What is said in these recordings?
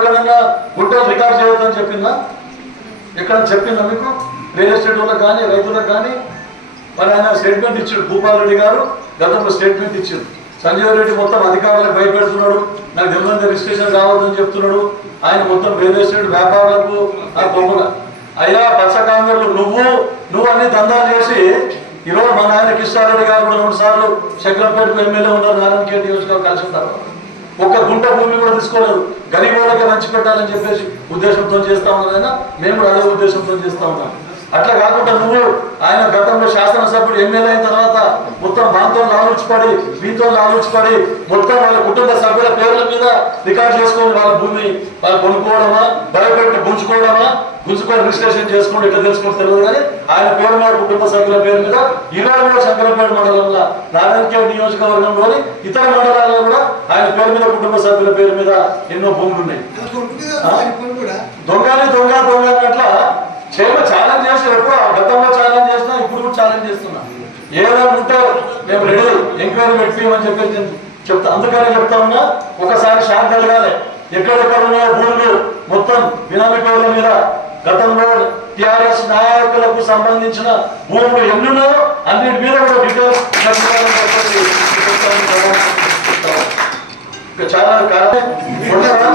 ఎక్కడన్నా గుట్టలు రికార్డ్ చేయొద్దని చెప్పిందా? ఎక్కడ చెప్పిందా మీకు? రియల్ ఎస్టేట్ వాళ్ళకి కానీ రైతులకు కానీ? మరి ఆయన స్టేట్మెంట్ ఇచ్చాడు భూపాల్ రెడ్డి గారు గతంలో స్టేట్మెంట్ ఇచ్చాడు. సంజీవ్ రెడ్డి మొత్తం అధికారులకు భయపెడుతున్నాడు నాకు దెబ్బలంత రిజిస్ట్రేషన్ కావద్దని చెప్తున్నాడు. ఆయన మొత్తం రియల్ ఎస్టేట్ వ్యాపారులకు ఆ బొమ్మల అయ్యా పచ్చ కాంగ్రెలు నువ్వు నువ్వు అన్ని దందాలు చేసి ఈరోజు మా నాయన రెడ్డి గారు కూడా రెండు సార్లు శంకరంపేటకు ఎమ్మెల్యే ఉన్నారు నారాయణ కేటీ నియోజకవర్గం కలిసి ఉంటారు. ఒక్క గుంట భూమి కూడా తీసుకోలేదు. గరీబ్ వాళ్ళకే మంచి పెట్టాలని చెప్పేసి ఉద్దేశంతో చేస్తా ఉన్నారైనా మేము కూడా అదే ఉద్దేశంతో చేస్తా ఉన్నాం. అట్లా కాకుండా నువ్వు ఆయన గతంలో శాసనసభ్యుడు ఎమ్మెల్యే అయిన తర్వాత మొత్తం మాతో లాలూచిపడి మీతో లాలూచిపడి మొత్తం వాళ్ళ కుటుంబ సభ్యుల పేర్ల మీద రికార్డ్ చేసుకొని వాళ్ళ భూమి వాళ్ళు కొనుక్కోవడమా భయపెట్టి గుంజుకోవడమా గుంజుకొని రిజిస్ట్రేషన్ చేసుకోండి ఇట్లా తెలుసుకొని తెలియదు కానీ ఆయన పేరు మీద కుటుంబ సభ్యుల పేరు మీద ఈరోజు కూడా శంకరపేట మండలంలో నారాయణకేవ్ నియోజకవర్గంలోని ఇతర మండలాల్లో కూడా పేరు మీద కుటుంబ సభ్యుల పేరు మీద ఎన్నో భూములు ఉన్నాయి? దొంగని దొంగ దొంగ అన్నట్ల చేమ ఛాలెంజ్ చేసి ఎప్పుడు గతంలో ఛాలెంజ్ చేసినా ఇప్పుడు కూడా ఛాలెంజ్ చేస్తున్నా. ఏదైనా ఉంటే మేము రెడీ ఎంక్వైరీ పెట్టిమని చెప్పి చెప్తా. అందుకనే చెప్తా ఉన్నా ఒకసారి శాంతి కలగాలి ఎక్కడెక్కడ ఉన్నాయో భూములు మొత్తం బినామీ పేర్ల మీద. గతంలో టిఆర్ఎస్ నాయకులకు సంబంధించిన భూములు ఎన్నున్నాయో అన్నిటి మీద కూడా డీటెయిల్స్ ఇంకా చాలా కారణం ఉన్నారా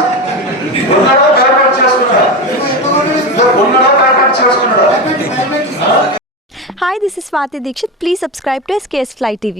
ఉన్నాడా భయపడి చేసుకున్నాడా ఉన్నాడా భయపడి చేసుకున్నాడా Hi, this is Swati Dikshit. Please subscribe to SKS Fly TV.